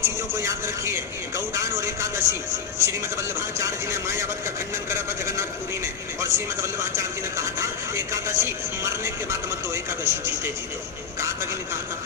चीजों को याद रखिए, गौदान और एकादशी। श्रीमद वल्लभाचार्य जी ने मायावत का खंडन करा था जगन्नाथपुरी में, और श्रीमद वल्लभाचार्य जी ने कहा था एकादशी मरने के बाद मत दो, एकादशी जीते जी दो। कहा था कि नहीं कहा था?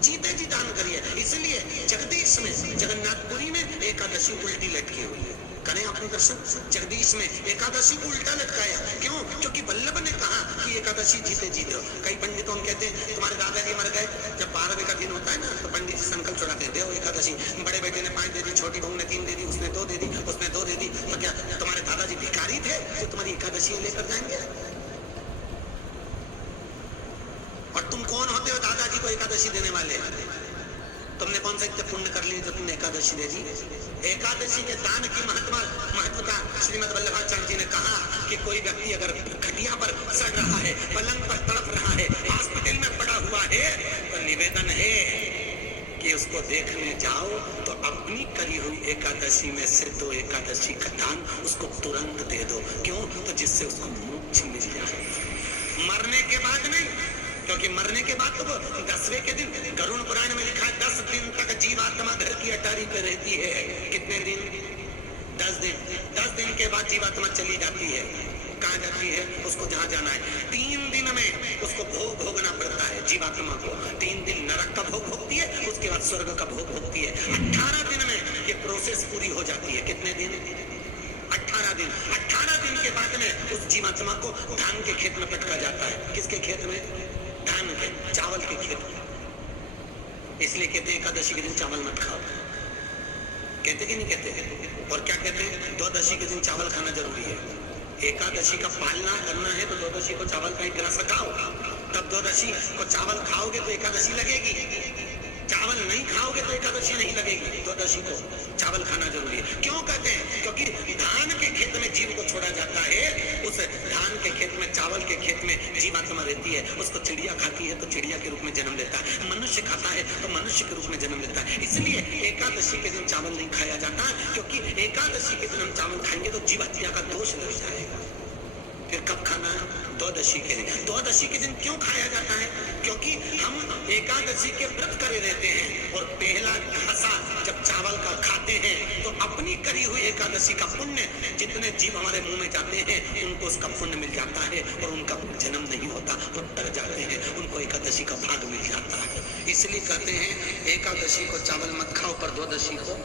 जीते जी दान करिए। इसलिए जगदीश में, जगन्नाथपुरी में एकादशी उल्टी लटकी हुई है। करें आपने दर्शन, जगदीश में एकादशी को उल्टा लटकाया। क्यों? क्योंकि वल्लभ ने कहा कि एकादशी जीते जी दो। कई पंडितों कहते हैं तुम्हारे दादाजी मर गए, जब 12वें का दिन होता है ना तो पंडित जी संकल्प चढ़ाते हैं, एकादशी। बड़े बेटे ने 5 दे दी, छोटी बहू ने 3 दे दी, उसने 2 दे दी, उसने 2 दे दी। तो क्या तुम्हारे दादाजी भिखारी थे जो तुम्हारी एकादशी लेकर जाएंगे? और तुम कौन होते हो दादाजी को एकादशी देने वाले? तुमने कौन सा इतने पुण्य कर लिए जो तुमने एकादशी दे दी? एकादशी के दान की महत्वता श्रीमद वल्लभाचार्य जी ने कहा कि कोई व्यक्ति अगर खटिया पर सड़ रहा है, पलंग पर तड़प रहा है, हॉस्पिटल में पड़ा हुआ है, तो निवेदन है कि उसको देखने जाओ तो अपनी करी हुई एकादशी में से 2 एकादशी का दान उसको तुरंत दे दो। क्यों? तो जिससे उसको मोक्ष मिल जाए, मरने के बाद नहीं। क्योंकि मरने के बाद तो 10वें के दिन, गरुड़ पुराण में लिखा है 10 दिन तक जीवात्मा घर की अटारी पे रहती है। कितने दिन? 10 दिन। 10 दिन के बाद जीवात्मा चली जाती है। कहाँ जाती है? उसको जहाँ जाना है। 3 दिन में उसको भोग भोगना पड़ता है जीवात्मा को। 3 दिन नरक का भोग भोगती है, उसके बाद स्वर्ग का भोग भोगती है। 18 दिन में ये प्रोसेस पूरी हो जाती है। कितने दिन? 18 दिन। 18 दिन के बाद में उस जीवात्मा को धान के खेत में पटका जाता है। किसके खेत में? धान के, चावल के खेत में। इसलिए कहते हैं एकादशी के दिन चावल मत खाओ। कहते कि नहीं कहते? और क्या कहते हैं? द्वादशी के दिन चावल खाना जरूरी है। एकादशी का पालना करना है तो द्वादशी को चावल का एक ग्रास खाओ, तब द्वादशी को चावल खाओगे तो एकादशी लगेगी। चावल नहीं खाओगे तो एकादशी नहीं लगेगी। द्वादशी को चावल खाना जरूरी है। क्यों कहते हैं? क्योंकि धान के खेत में जीव को छोड़ा जाता है, उस धान के खेत में, चावल के खेत में जीवात्मा रहती है। उसको चिड़िया खाती है तो चिड़िया के रूप में जन्म लेता है, मनुष्य खाता है तो मनुष्य के रूप में जन्म लेता है। इसलिए एकादशी के दिन चावल नहीं खाया जाता, क्योंकि एकादशी के दिन हम चावल खाएंगे तो जीव हत्या का दोष लग जाएगा। फिर कब खाना है? द्वादशी के दिन। द्वादशी के दिन क्यों खाया जाता है? क्योंकि हम एकादशी के व्रत करे रहते हैं, और पहला घासा जब चावल का खाते हैं तो अपनी करी हुई एकादशी का पुण्य, जितने जीव हमारे मुंह में जाते हैं उनको उसका पुण्य मिल जाता है, और उनका जन्म नहीं होता, वो तर जाते हैं, उनको एकादशी का भाग मिल जाता है। इसलिए कहते हैं एकादशी को चावल मत खाओ, पर द्वादशी को